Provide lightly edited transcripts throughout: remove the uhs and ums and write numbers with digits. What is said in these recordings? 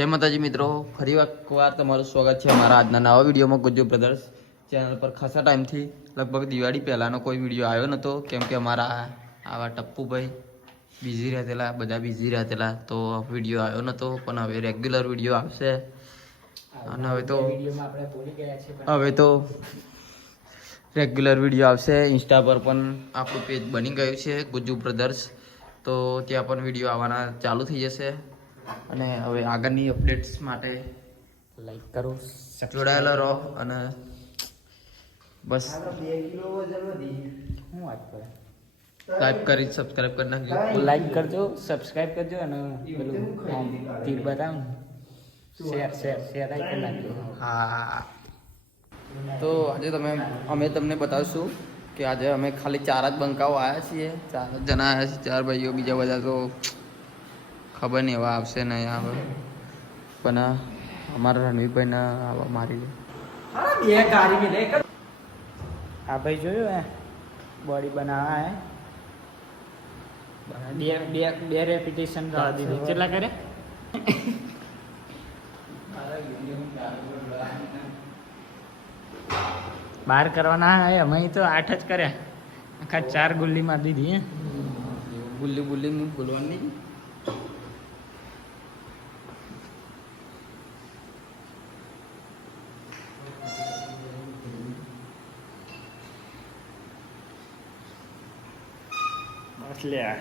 જય માતાજી મિત્રો, ફરી વાર તમારું સ્વાગત છે અમારા આજના નવા વિડીયોમાં. ગુજ્જુ બ્રધર્સ ચેનલ પર ખાસા ટાઈમથી લગભગ દિવાળી પહેલાંનો કોઈ વિડીયો આવ્યો નહોતો, કેમ કે અમારા આવા ટપ્પુભાઈ બિઝી રહેતેલા, બધા બિઝી રહેતેલા, તો વિડીયો આવ્યો નહોતો. પણ હવે રેગ્યુલર વિડીયો આવશે. અને હવે તો રેગ્યુલર વિડીયો આવશે. ઇન્સ્ટા પર પણ આપણું પેજ બની ગયું છે ગુજ્જુ બ્રધર્સ, તો ત્યાં પણ વિડીયો આવવાના ચાલુ થઈ જશે. અને હવે આગળની અપડેટ્સ માટે લાઈક કરો, જોડાયેલા રહો. અને બસ હું વાત કરે, લાઈક કરી સબસ્ક્રાઇબ કરી નાખજો. લાઈક કરજો, સબસ્ક્રાઇબ કરજો અને પેલું આમ તીર બતાવ શેર કરી નાખજો. હા, તો આજે અમે તમને બતાવશું કે આજે અમે ખાલી 4 જ બંકાઓ આવ્યા છીએ. 4 જણા આવ્યા છીએ, 4 ભાઈઓ. બીજા બધા તો ખબર નહીં એવા આવશે નહીં આવે. પણ અમારા રણવીરભાઈને આવા મારી આ ભાઈ જોયું હે બોડી બનાવવા હે બે રેપિટેશન જવા દીધી. કેટલા કરે? બાર કરવાના હે. અમે તો 8 જ કર્યા. આખા 4 ગુલ્લી મારી દીધી હે. ગુલ્લી બોલવાની. બસ લ્યા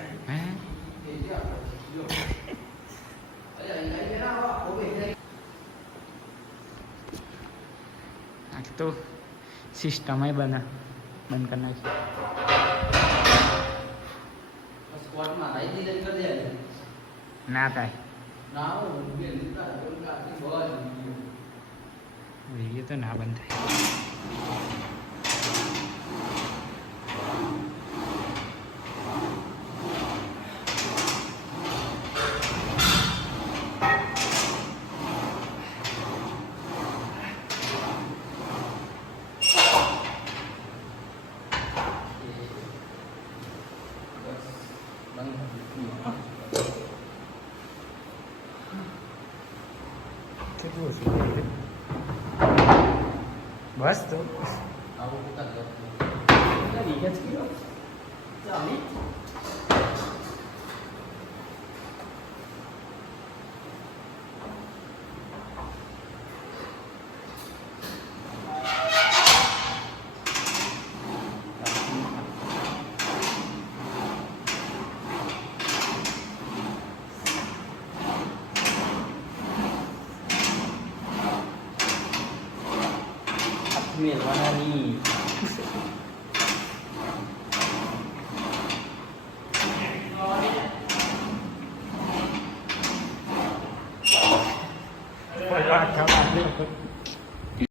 આ તો સિસ્ટમ બંધ કરી નાખી. ના થાય વિડીયો તો ના બંધ થાય. બસ તો મેળવાના નહીં.